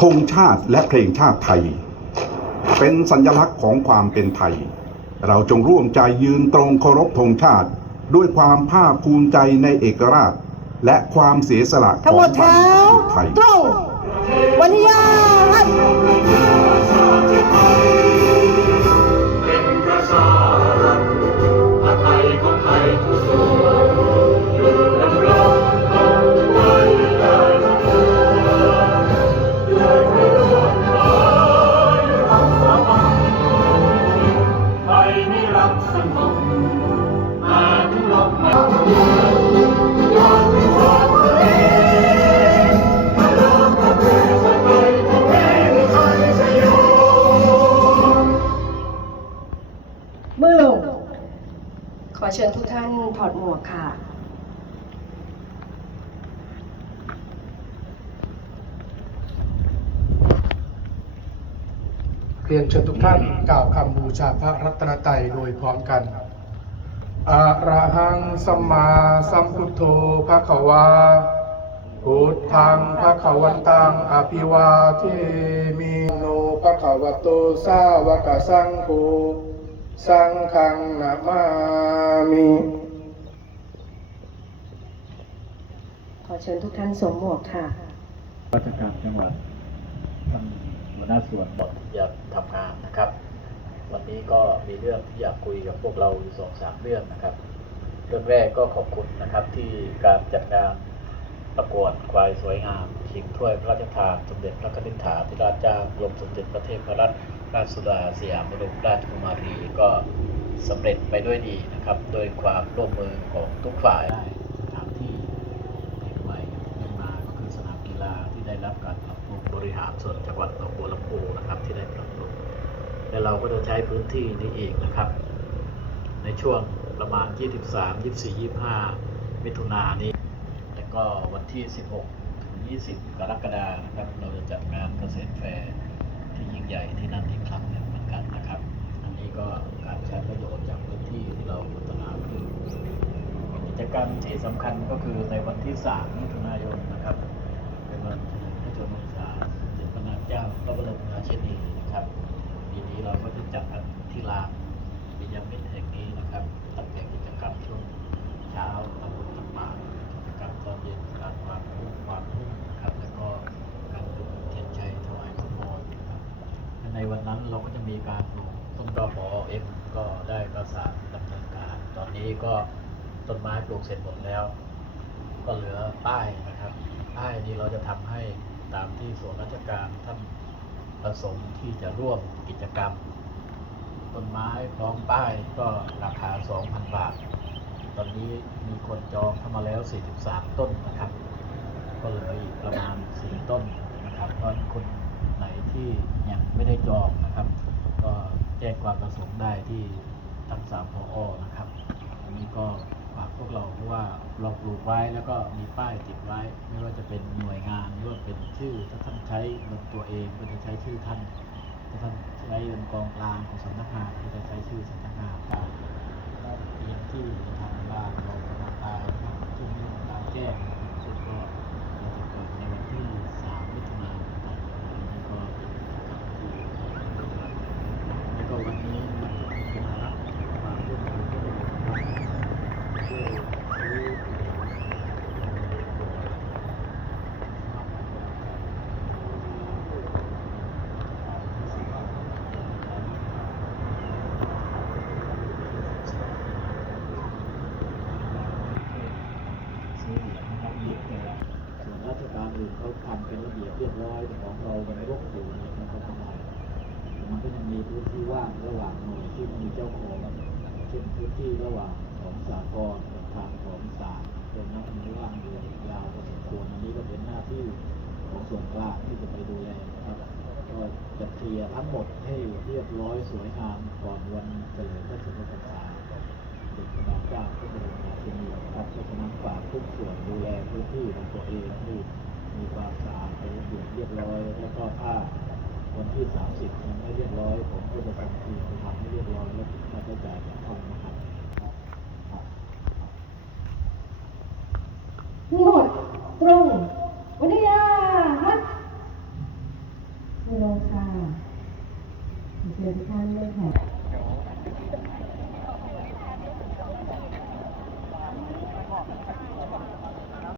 ธงชาติและเพลงชาติไทย เป็นสัญลักษณ์ของความเป็นไทย เราจงร่วมใจยืนตรงเคารพธงชาติ ด้วยความภาคภูมิใจในเอกราช และความเสียสละขทั้งองหมดแถบรรพวบุรุษไทย ถอดหมวกค่ะเรียนเชิญทุกท่านกล่าวคำบูชาพระรัตนตรัยโดยพร้อมกันอะระหังสัมมาสัมพุทโธภะคะวาพุทธังภะคะวันตังอภิวาเทมิโนภะคะวะโตสาวกสังโฆสังฆังนามามิ ขอ เชิญทุกท่านสวมหมวกค่ะราชการจังหวัดท่านหัวหน้าส่วนบอกอยากทำงานนะครับ วันนี้ก็มีเรื่องที่อยากคุยกับพวกเราสองสามเรื่องนะครับ เรื่องแรกก็ขอบคุณนะครับที่การจัดงานประกวดควายสวยงามชิงถ้วยพระราชทานสมเด็จพระกนิษฐาธิราชเจ้ากรมสมเด็จพระเทพรัตนราชสุดาสยามบรมราชกุมารีก็สำเร็จไปด้วยดีนะครับ โดยความร่วมมือของทุกฝ่ายได้สถานที่ แห่งใหม่ขึ้นมาก็คือสนามกีฬาที่ได้รับการป บริหารส่วนจังหวัดหนองบัวลำพูนะครับที่ได้ปรับปรุงและเราก็จะใช้พื้นที่นี้อีกนะครับ ในช่วงประมาณ 23 24 25 มิถุนายนนี้ แล้วก็วันที่ 16 ถึง 20 กรกฎาคมนะครับเราจะจัดงานเกษตรแฟร์ที่ยิ่งใหญ่ที่นั่นอีกครั้งหนึ่งเหมือนกันนะครับ อันนี้ก็การใช้ประโยชน์จากพื้นที่ที่เราพัฒนาขึ้นกิจกรรมที่สำคัญก็คือในวันที่ 3 มิถุนายนนะครับเป็นวันเฉลิมพระชนมาสม เจ้าพระบรมราชินีนะครับปีนี้เราก็จะจัดกันที่ลานปิยมิตรแห่งนี้นะครับตั้งแต่กิจกรรมช่วงเช้าตำบลตักบาตรกิจกรรมตอนเย็นการวางพุ่มวางพุ่มนะครับแล้วก็การจุดเทียนชัยถวายข้าวพรนะครับในวันนั้นเราก็จะมีการปลูกต้นกระปอเอ็มก็ได้ประสานดำเนินการ ตอนนี้ก็ต้นไม้ปลูกเสร็จหมดแล้ว ก็เหลือป้ายนะครับป้ายนี้เราจะทำให้ ตามที่ส่วนราชการท่านประสงค์ที่จะร่วมกิจกรรม ต้นไม้พร้อมป้ายก็ราคา 2,000 บาท ตอนนี้มีคนจองเข้ามาแล้ว 43 ต้นนะครับ ก็เหลืออีกประมาณ 4 ต้นนะครับเพราะฉะนั้นคนไหนที่ยังไม่ได้จองนะครับ ก็แจ้งความประสงค์ได้ที่ทั้งสามพออนะครับ อันนี้ก็ฝากพวก เราเพราะว่าเราปลูกไว้แล้วก็มีป้ายติดไว้ ไม่ว่าจะเป็นหน่วยงานหรือว่าเป็นชื่อถ้าท่านใช้บนตัวเองก็จะใช้ชื่อท่านถ้าท่านใช้เป็นกองกลางของสำนักงานก็จะใช้ชื่อสำนักงานการและเรียงที่ทางลานเราทำตามนะครับช่วงนี้การแก้งสุดก็เราจะเปิดในวันที่ 3 มิถุนายนนะครับอันนี้ก็เป็นกิจกรรมที่แล้วก็วันนี้มันจะมีการรับความร่วมมือก็เลยว่าช่วยซื้อ ซื้อเหรียญนะครับเยอะเลยนะส่วนราช การอื่นเขาทำเป็นระเบียบเรียบร้อยแต่ของเรามันรกอยู่เนี่ยมันก็ทำไมมันก็ยังมีพื้นที่ว่างระหว่างหน่วยที่มีเจ้าของเช่นพื้นที่ระหว่างของสากลกับทางของศาลตรงนั้นมันว่างอยู่ยาวพอสมควรอันนี้ก็เป็นหน้าที่ของส่วนกลางที่จะไปดูแลนะครับก็จะเคลียร์ทั้งหมดให้เรียบร้อยสวยงามก่อนวันเฉลิมพระชนมพรรษาเด็กพระนางเจ้าพระบรมราชินีครับเพราะฉะนั้นฝากทุกส่วนดูแลพื้นที่ของตัวเอง บีเรียบร้อย แล้วก็ถ้าวันที่ 30ยังไม่เรียบร้อย ผมก็จะสั่งทีมไปทำให้เรียบร้อยแล้วค่าใช้จ่ายจะเข้ามาครับหมดตรงวันนี้อะฮะไม่ลงค่ะเดือนท่านเลยค่ะ